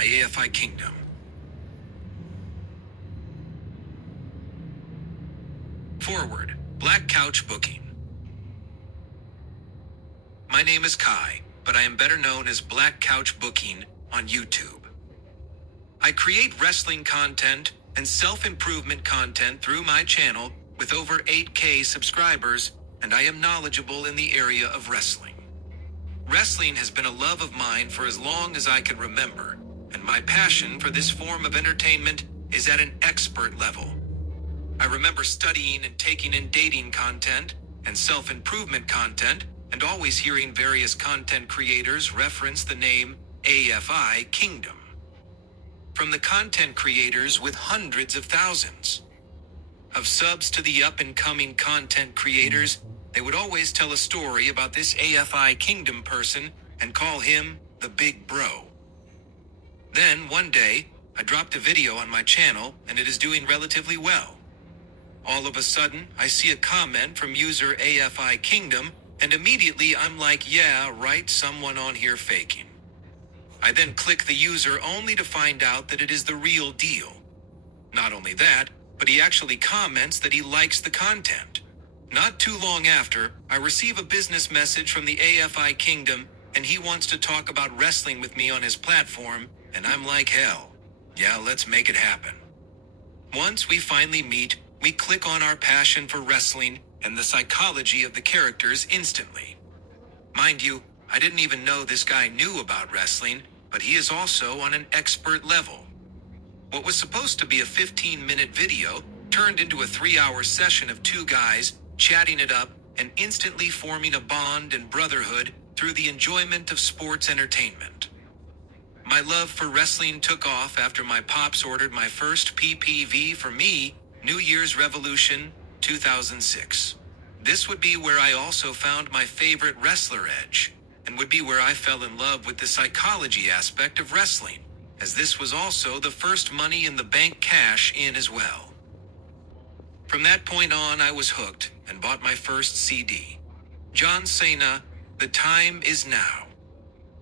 by AFI Kingdom. Forward, Black Couch Booking. My name is Kai, but I am better known as Black Couch Booking on YouTube. I create wrestling content and self-improvement content through my channel with over 8K subscribers, and I am knowledgeable in the area of wrestling. Wrestling has been a love of mine for as long as I can remember, and my passion for this form of entertainment is at an expert level. I remember studying and taking in dating content and self-improvement content, and always hearing various content creators reference the name AFI Kingdom. From the content creators with hundreds of thousands of subs to the up-and-coming content creators, they would always tell a story about this AFI Kingdom person and call him the Big Bro. Then, one day, I dropped a video on my channel and it is doing relatively well. All of a sudden, I see a comment from user AFI Kingdom, and immediately I'm like, yeah, right, someone on here faking. I then click the user only to find out that it is the real deal. Not only that, but he actually comments that he likes the content. Not too long after, I receive a business message from the AFI Kingdom, and he wants to talk about wrestling with me on his platform, and I'm like, hell, yeah, let's make it happen. Once we finally meet, we click on our passion for wrestling and the psychology of the characters instantly. Mind you, I didn't even know this guy knew about wrestling, but he is also on an expert level. What was supposed to be a 15-minute video turned into a 3-hour session of two guys chatting it up and instantly forming a bond and brotherhood through the enjoyment of sports entertainment. My love for wrestling took off after my pops ordered my first PPV for me, New Year's Revolution 2006. This would be where I also found my favorite wrestler Edge, and would be where I fell in love with the psychology aspect of wrestling, as this was also the first Money in the Bank cash in as well. From that point on, I was hooked and bought my first CD. John Cena, The Time Is Now.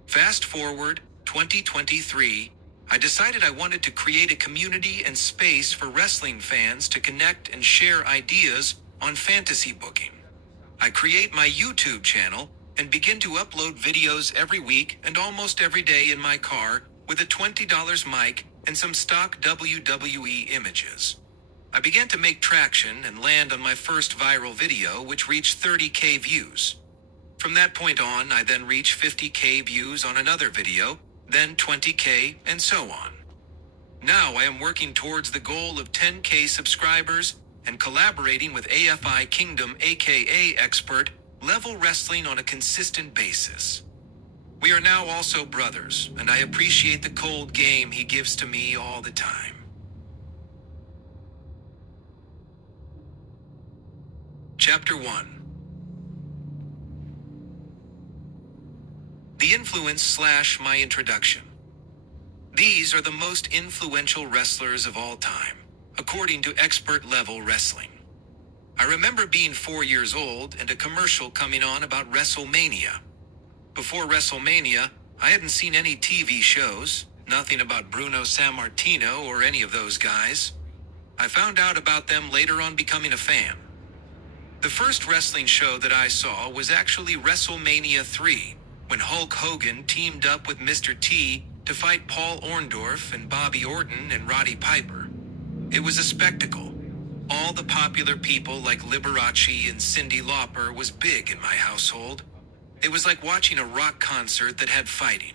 Fast forward, 2023, I decided I wanted to create a community and space for wrestling fans to connect and share ideas on fantasy booking. I create my YouTube channel and begin to upload videos every week and almost every day in my car with a $20 mic and some stock WWE images. I began to make traction and land on my first viral video, which reached 30K views. From that point on, I then reached 50K views on another video, then 20K, and so on. Now I am working towards the goal of 10K subscribers and collaborating with AFI Kingdom, aka Expert Level Wrestling, on a consistent basis. We are now also brothers, and I appreciate the cold game he gives to me all the time. Chapter 1. The influence / my introduction. These are the most influential wrestlers of all time, according to Expert Level Wrestling. I remember being 4 years old and a commercial coming on about WrestleMania. Before WrestleMania, I hadn't seen any TV shows, nothing about Bruno Sammartino or any of those guys. I found out about them later on becoming a fan. The first wrestling show that I saw was actually WrestleMania 3, when Hulk Hogan teamed up with Mr. T to fight Paul Orndorff and Bobby Orton and Roddy Piper. It was a spectacle. All the popular people like Liberace and Cyndi Lauper was big in my household. It was like watching a rock concert that had fighting.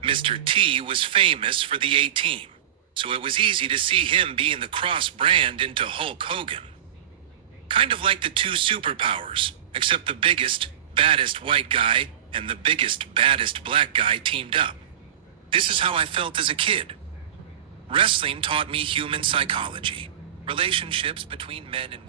Mr. T was famous for the A-Team, so it was easy to see him being the cross-brand into Hulk Hogan. Kind of like the two superpowers, except the biggest, baddest white guy and the biggest, baddest black guy teamed up. This is how I felt as a kid. Wrestling taught me human psychology, relationships between men and women.